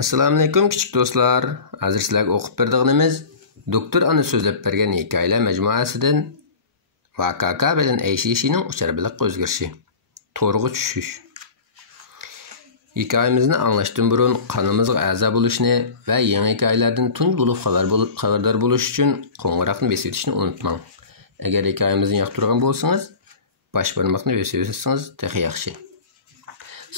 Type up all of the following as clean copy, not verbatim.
Assalomu alaykum kichik do'stlar. Hozir sizlarga o'qib berdiğimiz Doktor Ana so'zlab bergan hikoyalar majmuasidan VKK bilan Ayshishining ucharbiliq o'zgarishi. To'g'ri tushish. Hikoyamizni anglashdan burun qonimizga a'zo bo'lishni va yangi hikoyalardan tunj bo'lib xabardor bo'lish uchun qo'ng'iroqni besitishni unutmang. Agar hikoyamizni yoqtirgan bo'lsangiz, bosh barmoqni besitsangiz texi yaxshi.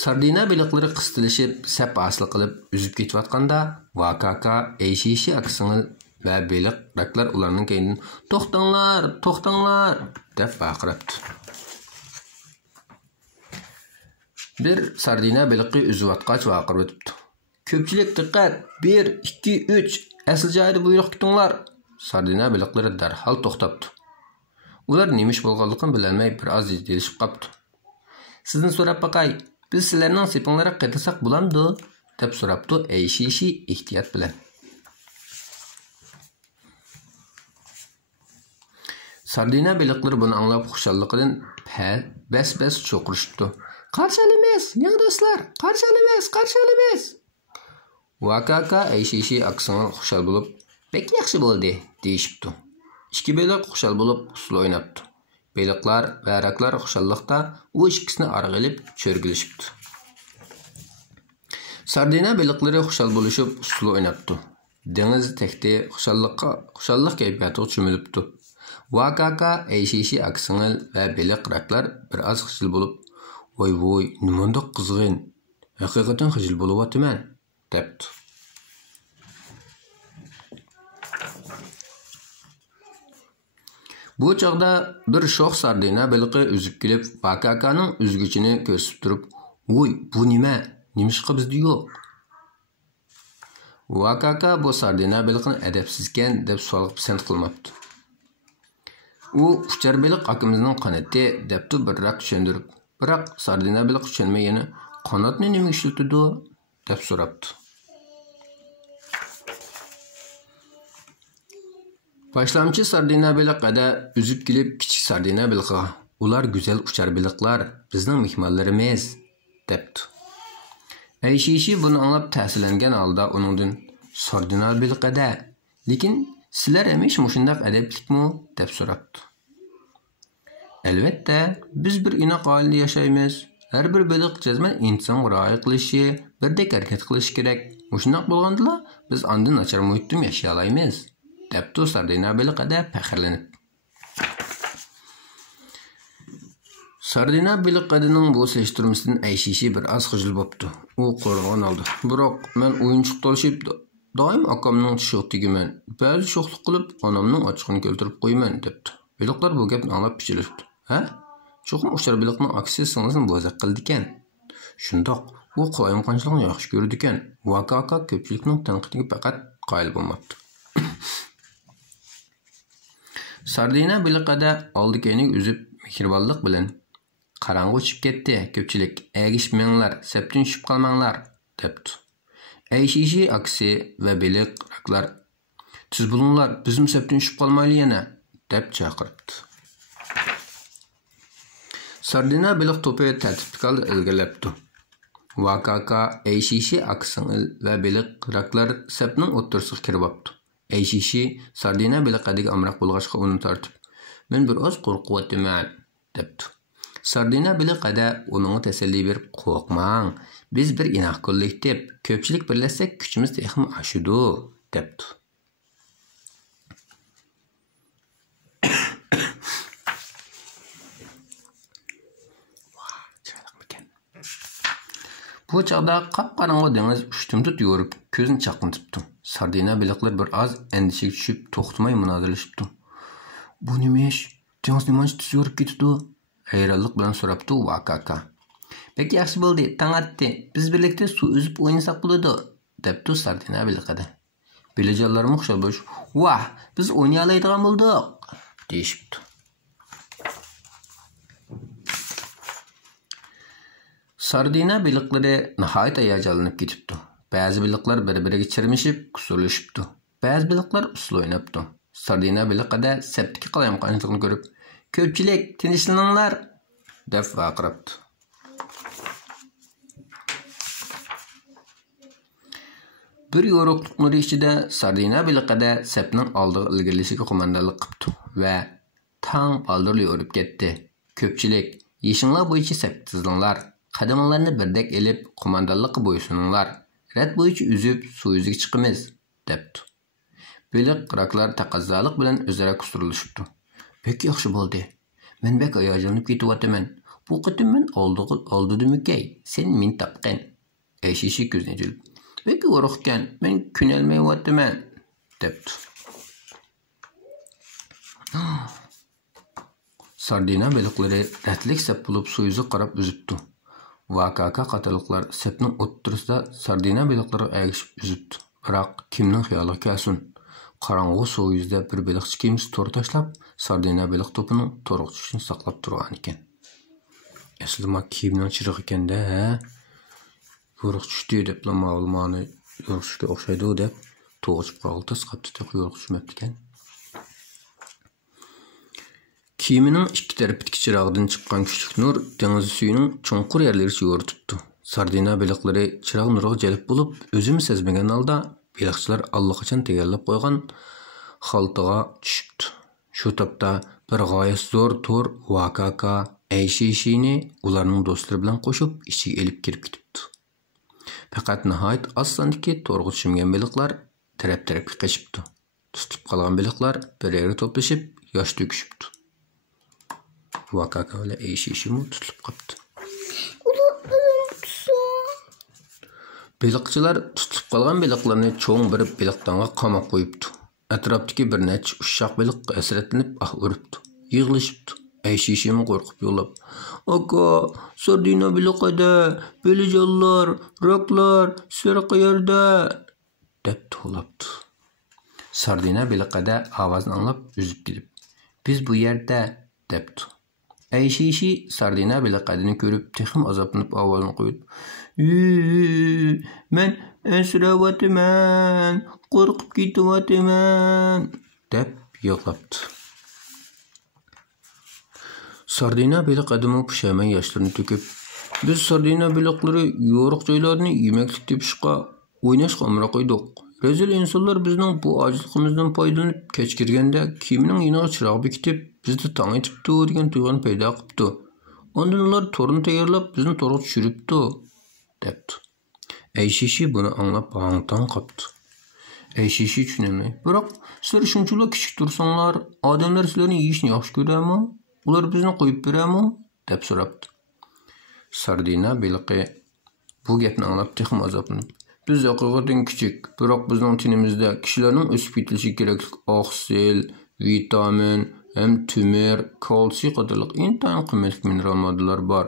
Sardina beliqlari qistilishib, sap asli qilib üzüb ketayotganda VKK Ayshishi aksingil va beliq raklar ularning keynidan "To'xtanglar, to'xtanglar" deb baqiribdi. Bir sardina beliqi üzüvatqach baqirib o'tibdi. "Ko'pchilik diqqat, 1 2 3 asl joyida buyruq kutinglar." Sardina beliqlari darhol to'xtabdi. Ular nemish bo'lganligini bilmay biroz jiddiylashib qopdi. "Sizdan so'rab baqay, biz sizlarning sepinglarga qaytasak bo'lamdi?" deb so'rabdi Ayshishi ehtiyot bilan. Sardina beliqlari buni anglab xushalligidan bas cho'qirishdi. "Qarshalamaymiz, yangi do'stlar, qarshalamaymiz." VKK Ayshishi aksini xushal bo'lib, "Bek yaxshi bo'ldi" deyishibdi. Ikki beliq xushal bo'lib usul o'ynabdi. Beliqlar va raklar xushalliqda u ikkisini arg'a ilib cho'rgilishibdi. Sardina beliqlari xushal bo'lishib usul o'ynabdi. Dengiz tekti xushalliq kayfiyatiga cho'milibdi. VKK Ayshishi aksingil va beliq raklar biroz xijil bo'lib, "Voy, nimandoq qizg'in. Haqiqatan xijil bo'lyapman" debdi. Bu chaqda bir sho'x sardina beliqi üzüb kelib, VKKning üzgüchini ko'rsatib turib, "Voy, bu nima? Nimishqa bizda yo'q?" VKK bu sardina beliqini adabsizkan deb savol pisand qilmabdi. U uchar beliq akimizning qanoti debdi birroq tushundirib. Biroq sardina beliq tushunmagani qanotni nima ishlatadi deb so'rabdi. Başlamchi sardina beliqada üzüb kelib kichik sardina beliqqa "Ular go'zal uchar beliqlar, bizning mehmonlarimiz" debdi. Ayshishi buni anglab ta'sirlangan holda uningdan "Sardina beliqada, lekin sizlar hamish mushundaq adablikmi?" deb so'rabdi. "Albatta, biz bir inoq oilada yashaymiz. Har bir beliq jazman insonga rioya qilishi, birdek harakat qilish kerak. Mushundaq bo'lganda biz ondan nachar muhitda yashay olamiz" debdi sardina beliqada faxrlanib. Sardina beliqadining bu selishtirmasidan Ayshishi bir oz xijil bo'pti. U qo'rg'on oldi. "Biroq men o'yinchiq bo'lishib doim akamning sho'x tegiman. Ba'zi sho'xlik qilib onamning ochiqini keltirib qo'yman" debdi. Beliqlar bu gapni anglab pichilishdi. "Ha? Cho'qim o'shar beliqning aksi singizni bo'zaq qildi ekan." "Shundoq, u qoyimqonchilikni yaxshi ko'rdi ekan." VKK ko'pchilikning tanqidiga faqat qoyil bo'lmabdi. Sardina beliqada oldi-keyniga üzüb mehribonlik bilan "Qarang'i o'chib ketdi, ko'pchilik, agishmanglar, sapdan tushib qolmanglar" debdi. Ayshishi aksi va beliq raklar "Siz bo'linglar, bizim sapdan tushib qolmayli yana" deb chaqiribdi. Sardina beliq to'pi tartibli ilgilabdi. VKK Ayshishi aksingil va beliq raklar sapning o'ttirisiga kirib olibdi. Ayshishi sardina beliqadagi amroq bo'lg'achqa uni tortib, "Men bir oz qo'rqyapman" debdi. Sardina beliqada uning tasalli berib, "Qo'rqmang, biz bir inoq kollektiv, ko'pchilik birlashsak kuchimiz texmi oshadi" debdi. Bu chaqda qop-qorong'i dengiz ushtumtut yo'rib, ko'zni chaqnatibdi. Sardina beliqlar bir oz andishaga tushib, to'xtamay munozaralashibdi. "Bu nima ish? Dengiz nimancha tez yo'rib ketdi?" hayronlik bilan so'rabdi VKK. "Bek yaxshi bo'ldi, tong otdi. Biz birlikda suv uzib o'ynasak bo'ladi" debdi sardina beliqada. Belajonlarimiz xushal bo'lish, "Vah, biz o'ynay oladigan bo'ldik" deyishibdi. Sardina beliqlari nihoyat hayajonlanib ketibdi. Ba'zi beliqlar bir-biriga chirmishib, kusurlashibdi. Ba'zi beliqlar usul o'ynabdi. Sardina beliqada saptiki qalayimqonchilikni ko'rib, "Ko'pchilik, tinchlaninglar" deb baqiribdi. Bir yoruqluq nuri ichida Sardina biliqida sapning oldiga ilgirlishiga qo'mondonlik qilibdi va tang baldirli o'rib ketdi. Ko'pchilik, yeshinglar bo'yicha sap tizlinglar, qadamlarni birdek elib qo'mondonlikqa bo'ysuninglar. Rad bo'yicha uzib suv yuziga chiqamiz, debdi. Biliq raklar taqozzoliq bilan o'zaro kustirilishibdi. Bek yaxshi bo'ldi. Men bek hayajonlanib ketyapman. Bu qitim men oldidimikay, sen men topqin. Ayşişi ko'zini jilib. Bek yo'ruqkan, men kunalmayapman, debdi. Sardina beliqlari ratlik sap bo'lib suv yuziga qarab uzibdi. VKK qataliqlar sapning o'ttirisida Sardina beliqlari agishib uzibdi. Biroq kimning xiyoliga kelsin? Qorong'u suv yuzida bir beliqchi kimisi to'r tashlab, Sardina beliq to'pining to'riq tushishini saqlab turgan ekan. Aslida kimning chirig'i ekanda, yo'ruq tushdi deb ma'lumotni yo'ruq tushga o'xshaydi deb to'g'ich qoldi, qattiq yo'ruq tushmabdi ekan. Kiyimining ikki tarafidagi chirog'idan chiqqan kuchli nur dengiz suyining cho'nqur yerlariga yo'ritibdi. Sardina beliqlari chirog' nuriga jalb bo'lib, o'zini sezmagan holda beliqchilar allaqachon tayyorlab qo'ygan xaltaga tushibdi. Shu topda bir g'oyat zo'r to'r VKK Ayshishini ularning do'stlari bilan qo'shib ichiga elib kirib ketibdi. Faqat nihoyat osondagi to'rga tushmagan beliqlar taraf-tarafga qochibdi. Tutib qolgan beliqlar bir yerga to'plashib, yosh to'kishibdi. VKK bilan Ayshishimi tutilib qolibdi. Beliqchilar tutib qolgan beliqlarni cho'ng bir beliqdonga qamab qo'yibdi. Atrofdagi bir necha ushoq beliq asratlanib uribdi, yig'lashibdi. Ayshishimi qo'rqib yo'lab, "Aka, Sardina beliqada, belijonlar, roklar, sizlar qayerda?" deb to'labdi. Sardina beliqada ovozni anglab uzib kelib, "Biz bu yerda", debdi. Ayşişi Sardina beliqadini ko'rib, texim azoblanib ovozini qo'yib, "Men ensirayotiman, qo'rqib ketyapman", deb yig'labdi. Sardina beliqadimi pushaymon yoshlarini to'kib, "Biz Sardina beliqlari yo'riq joylarni yemaklik tepishga, o'ynashga amra qo'ydik. Rezil insonlar bizning bu ojizligimizdan foydalanib kechkirganda kiyimining yeniga chirog' bekitib, bizni tong etibdi degan tuyg'uni paydo qilibdi. Ondan ular to'rni tayyorlab, bizni to'rga tushiribdi", debdi. Ayşişi buni anglab hang-tong qolibdi. Ayşişi tushunmay, "Biroq sizlar shunchalar kichik tursanglar, odamlar sizlarni yeyishni yaxshi ko'radimi? Ular bizni qo'yib berami?" deb so'rabdi. Sardina beliqi bu gapni anglab texim azoblanib, "Biz haqiqatan kichik, biroq bizning tenimizda kishilarning o'sib ketilishi kerakli oqsil, vitamin, hem tümür, kalsiy qatorliq intayin qimmatli mineral moddalar bor",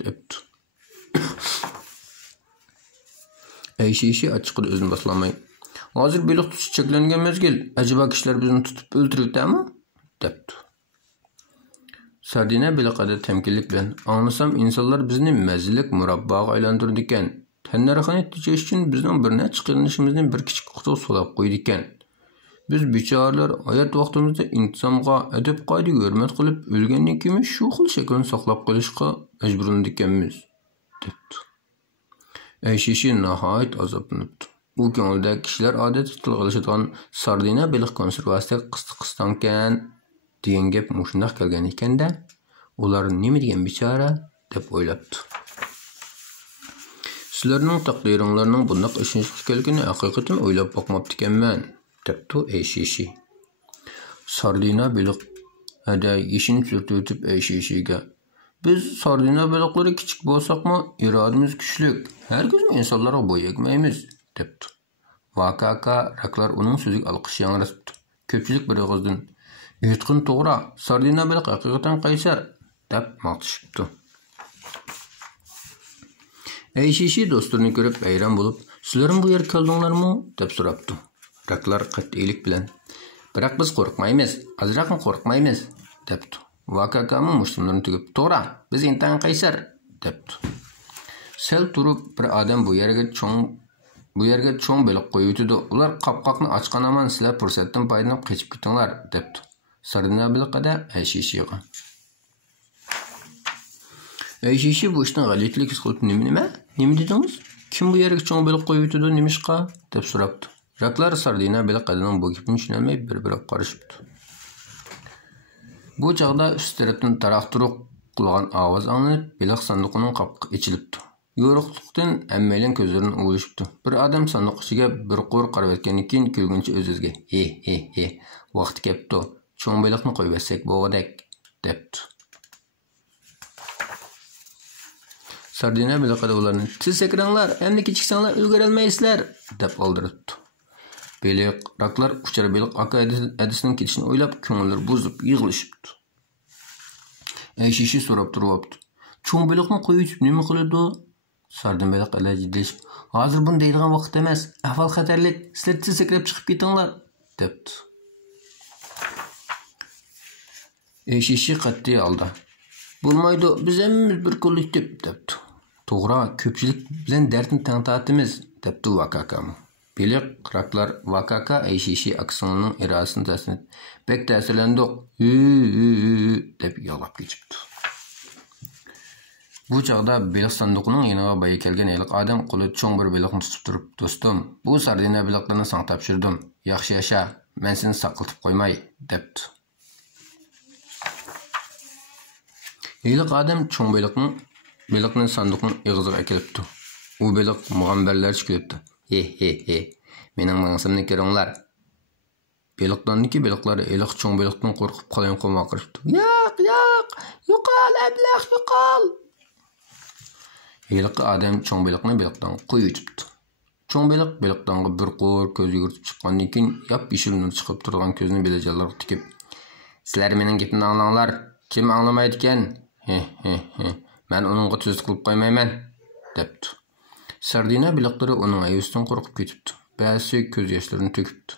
debdi. Ayşişi ochiqida o'zini boslamay, "Hozir beliq tutish cheklangan mezgil, ajaba kishilar bizni tutib o'ldiribdimi?" debdi. Sardina beliqada temkinlik bilan, "Anglasam insonlar bizni mazzilik murabboga aylantirdi ekan. Tannarxini tejash uchun bizning bir necha qilinishimizni bir kichik qutuq solab qo'ydi ekan. Biz bechoralar hayot vaqtimizda intizomga, adab qoidaga hurmat qilib, o'lgandan keyin shu xil shaklni saqlab qolishga majburlandik ekanmiz", debdi. Ayşişi nihoyat azoblanibdi. U ko'nglida kishilar odatda tilg'ilishadigan Sardina beliq konservatsiyasiga qistan degan gap mushundoq kelgan ekanda, ular nima degan bechora deb o'ylabdi. "Sizlarning taqdiringlarning bundoq ishonchli ekanligini haqiqatan o'ylab boqmabdi ekanman", debdi Ayşişi. Sardina beliq ada yeshin surtib o'tib Ayşişiga, "Biz Sardina beliqlari kichik bo'lsaqmi, irodamiz kuchli. Hargiz insonlarga bo'y egmaymiz", debdi. VKK raklar uning so'ziga olqish yangrasibdi. Ko'pchilik bir og'izdan, "Aytqin to'g'ri, Sardina beliq haqiqatan qaysar", deb maqtashibdi. Ayşişi do'stlarini ko'rib hayron bo'lib, "Sizlarning bu yerga keldinglarmi?" deb so'rabdi. Raklar qat'iylik bilan, "Biroq biz qo'rqmaymiz, azroqni qo'rqmaymiz", debdi. VKK'mi mushtumlarini tugib, "To'g'ri, biz intayin qaysar", debdi. Sel turib bir odam bu yerga cho'ng beliq qo'yib o'tdi. "Ular qopqoqni ochgan amon sizlar fursatdan foydalanib qochib ketinglar", debdi. Sardina beliqada Ayşişiga. Ayşişi bu ishdan g'alatilik his qilib, "Nima dedingiz?" Kim bu yerga cho'ng baliq qo'yib o'tadi, nimishqa? deb so'rabdi. Raklar sardina baliqining bu gapini tushunolmay bir-biriga qarashibdi. Bu chaqda üst tarafdan taraq-turuq qilgan ovoz anglanib, baliq sanduqining qapqi ochilibdi. Yo'riqlikdan hammaning ko'zlarini o'yishibdi. Bir odam sanduq ichiga bir qo'r qarab etgandan keyin kulguncha o'z-o'ziga, "He, vaqti kelibdi. Cho'ng baliqni qo'yib etsak bo'g'adak", debdi. Sardina baliqida ularni "Siz sakranglar, endi kechiksanglar ulgurolmaysizlar", deb oldiribdi. Baliq, raklar uchar baliq aka adisining ketishini o'ylab, ko'ngillari buzib, yig'lashibdi. Ayşişi so'rab turibdi. "Cho'ng baliqni qo'yib nima qiladi?" Sardin baliq jiddalashib, "Hozir buni deydigan vaqt emas, ahvol xatarlik. Sizlar tez sakrab chiqib ketinglar", debdi. Ayşişi qat'iy holda, "Bo'lmaydi, biz hammamiz bir kollektiv", debdi. "To'g'ri, ko'pchilik bilan dardni tang tortamiz", debdi Vakaka. Baliq, raklar Vakaka Ayşişi aksinining irodasini tasnib, "Bek ta'sirlandik, deb yig'lab ketibdi. Bu chaqda baliq sanduqining yoniga boyi kelgan ayliq odam qo'li cho'ng bir baliqni tutib turib, "Do'stim, bu sardina baliqlarini sana topshirdim. Yaxshi yasha, men seni saqlatib qo'ymay", debdi. Ayliq odam cho'ng baliqni sanduqning og'ziga kelibdi. U baliq mug'ambarlarcha kulibdi. "He, mening mangsimni ko'ringlar." Baliqdonniki baliqlar ayliq cho'ng baliqdan qo'rqib qolgan qiribdi. "Yo'q, yo'qol, ablah, yo'qol." Ayliq odam cho'ng baliqni baliqdan qo'yib o'tibdi. Cho'ng baliqdonga bir qo'r ko'z yugurtib chiqqandan keyin yop-yeshil nur chiqib turgan ko'zini belajonlarga tikib, "Sizlar mening gapimni anglanglar. Kim anglamaydi ekan? Men uningga tuzat qilib qo'ymayman", debdi. Sardina baliqlari uning ayusidan qo'rqib ketibdi. Ba'zi ko'z yoshlarini to'kibdi.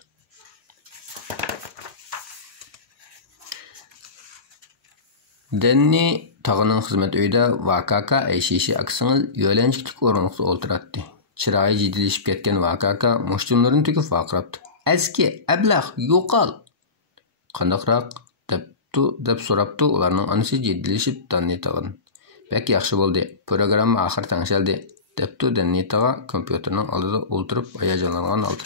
Denni tog'ining xizmat uyida Vakaka Ayşişi aksingil yo'lanchiklik o'rindiqda o'ltiradi. Chiroyi jiddilashib ketgan Vakaka mushtumlarini to'kib vaqirabdi. "Aski, ablah, yo'qol." "Qandaqroq?" deb so'rabdi ularning onasi jiddilashib Denni tog'ini. "Bek yaxshi bo'ldi. Programma oxir tangshaldi", debdi Denni tog'a kompyuterning oldida o'ltirib hayajonlangan holda.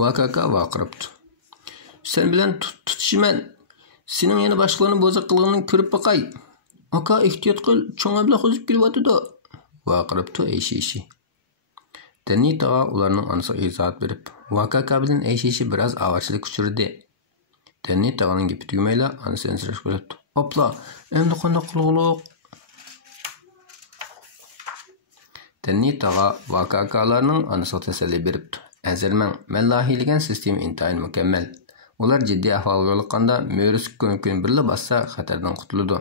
Vakaka vaqirabdi. "Sen bilan tutishiman. Sening yana boshqalarni bo'zaq qilganingni ko'rib boqay. Aka, ehtiyot qil, cho'ng ablah o'zib kelyapti", vaqirabdi Ayşişi. Denni tog'a ularning onasiga izoh berib, Vakaka bilan Ayşişi biroz avorchilik uchirdi. Denni tog'aning gapi tugamayla onasini sirash qilibdi. "Opla, endi qanday qilg'uliq?" Denni tog'a Vakakalarning onasiga tasalli beribdi. "Azirmang, men loyihalagan sistema intayin mukammal. Ular jiddiy ahvolga yo'liqqanda mo'risga kun birla bassa xatardan qutuladi.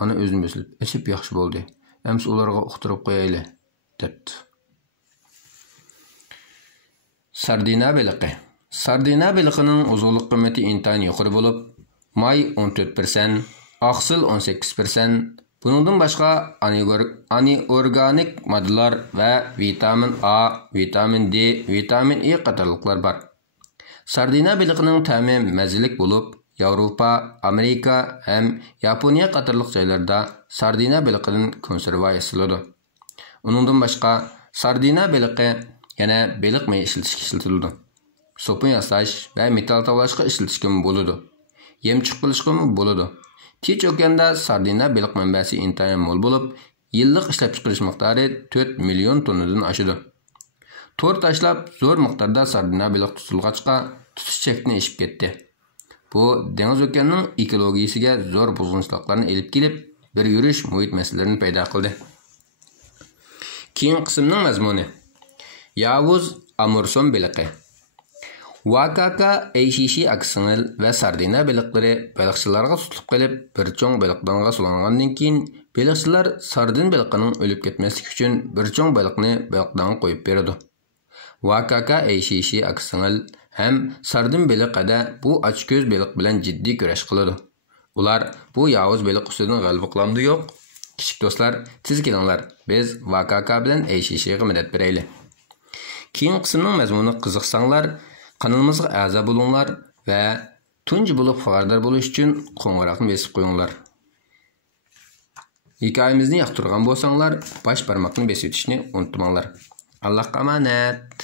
Ona o'zini bo'silib, "Eshib yaxshi bo'ldi. Ems ularga uqtirib qo'yayli", debdi. Sardina baliqi. Sardina baliqining uzunlik qiymati intayin yuqori bo'lib, may 14%, oqsil 18%, buningdan boshqa anorganik moddalar va vitamin A, vitamin D, vitamin E qatorliqlar bor. Sardina baliqining ta'mi mazalik bo'lib, Yevropa, Amerika ham Yaponiya qatorliq joylarda sardina baliqidan konserva yasaladi. Uningdan boshqa sardina baliqi yana baliq mayi ishlatiladi. Sopun yasash va metal tavlashga ishlatishga bo'ladi. Yemchiq qilishga bo'ladi. Tinch okeanda sardina baliq manbasi intayin mo'l bo'lib, yillik ishlab chiqarish miqdori 4 million tonnadan oshadi. To'r tashlab zo'r miqdorda sardina baliq tutilg'achqa tutish chekini eshib ketdi. Bu dengiz okeanining ekologiyasiga zo'r buzg'unchiliklarni elib kelib, bir yurish muhit masalalarini paydo qildi. Keyingi qismning mazmuni. Yavuz Amurson baliqi. Vakaka Ayşişi aksingil va sardina baliqlari baliqchilarga tutilib qolib, bir cho'ng baliqdonga sulangandan keyin baliqchilar sardin baliqining o'lib ketmasligi uchun bir cho'ng baliqni baliqdonga qo'yib beradi. Vakaka Ayşişi aksingil ham sardin baliqida bu ochko'z baliq bilan jiddiy kurash qiladi. Ular bu yovuz baliq ustidan g'alaba qilamdi yo'q? Kichik do'stlar, siz kelinglar, biz Vakaka bilan Ayşişiga madad beraylik. Keyingi qismning mazmuni qiziqsanglar, kanalımızga a'zo bo'linglar va tunji bo'lib xabardor bo'lish uchun qo'ng'iroqni bosib qo'yinglar. Hikayemizni yoqtirgan bo'lsanglar, baş barmoqni besib o'tishni unutmanglar. Allohga emanet.